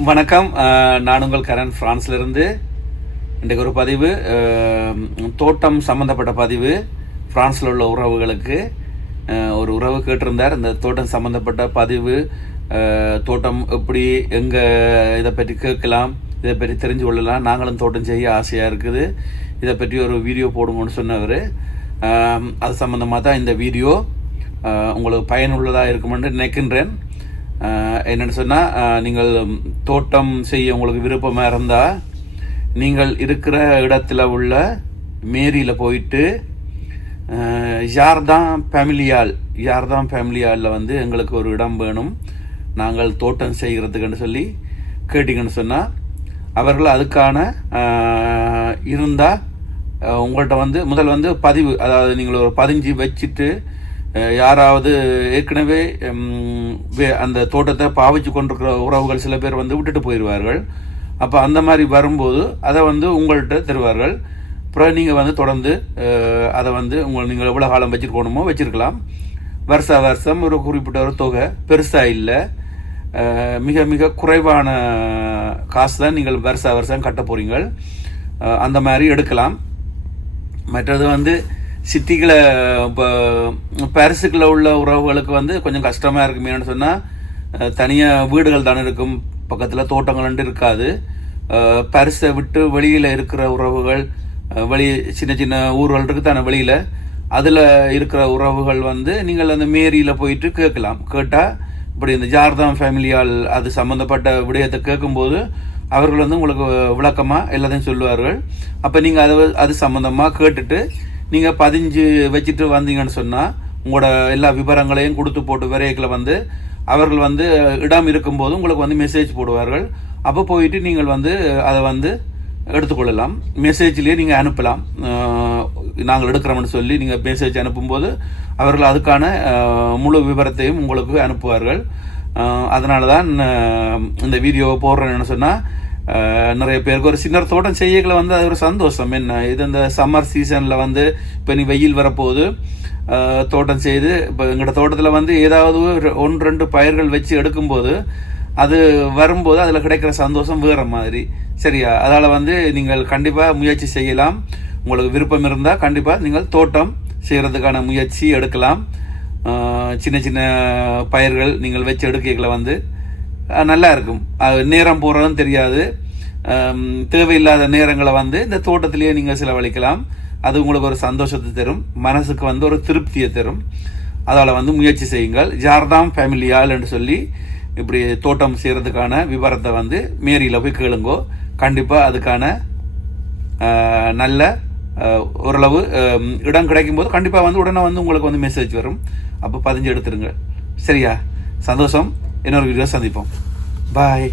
வணக்கம். நான் உங்கள் கரண். பிரான்ஸ்லேருந்து இன்றைக்கு ஒரு பதிவு தோட்டம் சம்மந்தப்பட்ட பதிவு. ஃப்ரான்ஸில் உள்ள உறவுகளுக்கு ஒரு உறவு கேட்டிருந்தார். இந்த தோட்டம் சம்மந்தப்பட்ட பதிவு தோட்டம் எப்படி எங்கே இதை பற்றி கேட்கலாம் இதை பற்றி தெரிஞ்சு கொள்ளலாம். நாங்களும் தோட்டம் செய்ய ஆசையாக இருக்குது. இதை பற்றி ஒரு வீடியோ போடுங்கன்னு சொன்னவர். அது சம்மந்தமாக தான் இந்த வீடியோ உங்களுக்கு பயனுள்ளதாக இருக்குமென்று நினைக்கின்றேன். என்னென்னு சொன்னால் நீங்கள் தோட்டம் செய்ய உங்களுக்கு விருப்பமாக இருந்தால் நீங்கள் இருக்கிற இடத்துல உள்ள மேரியில் போயிட்டு யார் தான் ஃபேமிலியால் யார்தான் ஃபேமிலியாலில் வந்து எங்களுக்கு ஒரு இடம் வேணும் நாங்கள் தோட்டம் செய்கிறதுக்குன்னு சொல்லி கேட்டிங்கன்னு சொன்னால் அவர்கள் அதுக்கான இருந்தால் உங்கள்கிட்ட வந்து முதல் வந்து பதிவு அதாவது நீங்கள் ஒரு பதிஞ்சு வச்சுட்டு யாராவது ஏற்கனவே வே- அந்த தோட்டத்தை பாவிச்சு கொண்டிருக்கிற உறவுகள் சில பேர் வந்து விட்டுட்டு போயிடுவார்கள் அப்போ அந்த மாதிரி வரும்போது அதை வந்து உங்கள்கிட்ட தருவார்கள். அப்புறம் நீங்கள் வந்து தொடர்ந்து அதை வந்து உங்கள் நீங்கள் எவ்வளோ காலம் வச்சுருக்கணுமோ வச்சுருக்கலாம். வருஷ வருஷம் ஒரு குறிப்பிட்ட ஒரு தொகை. பெருசாக இல்லை. மிக மிக குறைவான காசு தான் நீங்கள் வருஷ வருஷம் கட்ட போகிறீங்கள் அந்த மாதிரி எடுக்கலாம். மற்றது வந்து சித்திகளை இப்போ பரிசுக்குள்ள உள்ள உறவுகளுக்கு வந்து கொஞ்சம் கஷ்டமாக இருக்குமேனு சொன்னால் தனியாக வீடுகள் தானே இருக்கும். பக்கத்தில் தோட்டங்கள் இருக்காது. பரிசை விட்டு வெளியில் இருக்கிற உறவுகள் வெளி சின்ன சின்ன ஊர்கள் இருக்குது தானே வெளியில். அதில் இருக்கிற உறவுகள் வந்து நீங்கள் அந்த மேரியில் போயிட்டு கேட்கலாம். கேட்டால் இப்படி இந்த ஜார்தான் ஃபேமிலியால் அது சம்மந்தப்பட்ட விடயத்தை கேட்கும்போது அவர்கள் வந்து உங்களுக்கு விளக்கமாக எல்லாத்தையும் சொல்லுவார்கள். அப்போ நீங்கள் அதை அது சம்மந்தமாக கேட்டுட்டு நீங்கள் பதிஞ்சு வச்சுட்டு வந்தீங்கன்னு சொன்னால் உங்களோட எல்லா விவரங்களையும் கொடுத்து போட்டு விரைக்கில் வந்து அவர்கள் வந்து இடம் இருக்கும்போது உங்களுக்கு வந்து மெசேஜ் போடுவார்கள். அப்போ போயிட்டு நீங்கள் வந்து அதை வந்து எடுத்துக்கொள்ளலாம். மெசேஜ்லேயே நீங்கள் அனுப்பலாம். நாங்கள் எடுக்கிறோம்னு சொல்லி நீங்கள் மெசேஜ் அனுப்பும்போது அவர்கள் அதுக்கான முழு விவரத்தையும் உங்களுக்கு அனுப்புவார்கள். அதனால தான் இந்த வீடியோவை போடுறேன்னு சொன்னால் நிறைய பேருக்கு ஒரு சின்ன தோட்டம் செய்யக்குள்ள வந்து அது ஒரு சந்தோஷம். என்ன இது இந்த சம்மர் சீசனில் வந்து இப்போ நீ வெயில் வரப்போகுது. தோட்டம் செய்து இப்போ எங்களோட தோட்டத்தில் வந்து ஏதாவது ஒரு ஒன்று ரெண்டு பயிர்கள் வச்சு எடுக்கும்போது அது வரும்போது அதில் கிடைக்கிற சந்தோஷம் வேறு மாதிரி. சரியா? அதால் வந்து நீங்கள் கண்டிப்பாக முயற்சி செய்யலாம். உங்களுக்கு விருப்பம் இருந்தால் கண்டிப்பாக நீங்கள் தோட்டம் செய்கிறதுக்கான முயற்சி எடுக்கலாம். சின்ன சின்ன பயிர்கள் நீங்கள் வச்சு எடுக்கைகளை வந்து நல்லா இருக்கும் அது நேரம் போகிறதும் தெரியாது. தேவையில்லாத நேரங்களை வந்து இந்த தோட்டத்திலேயே நீங்கள் செலவழிக்கலாம். அது உங்களுக்கு ஒரு சந்தோஷத்தை தரும். மனசுக்கு வந்து ஒரு திருப்தியை தரும். அதால் வந்து முயற்சி செய்யுங்கள். ஜார்தாம் ஃபேமிலியால் என்று சொல்லி இப்படி தோட்டம் செய்கிறதுக்கான விவரத்தை வந்து மேரியில் போய் கேளுங்கோ. கண்டிப்பாக அதுக்கான நல்ல ஓரளவு இடம் கிடைக்கும்போது கண்டிப்பாக வந்து உடனே வந்து உங்களுக்கு வந்து மெசேஜ் வரும். அப்போ பதிஞ்சு எடுத்துருங்க. சரியா? சந்தோஷம். இன்னொரு வீடியோ சந்திப்போம். பாய்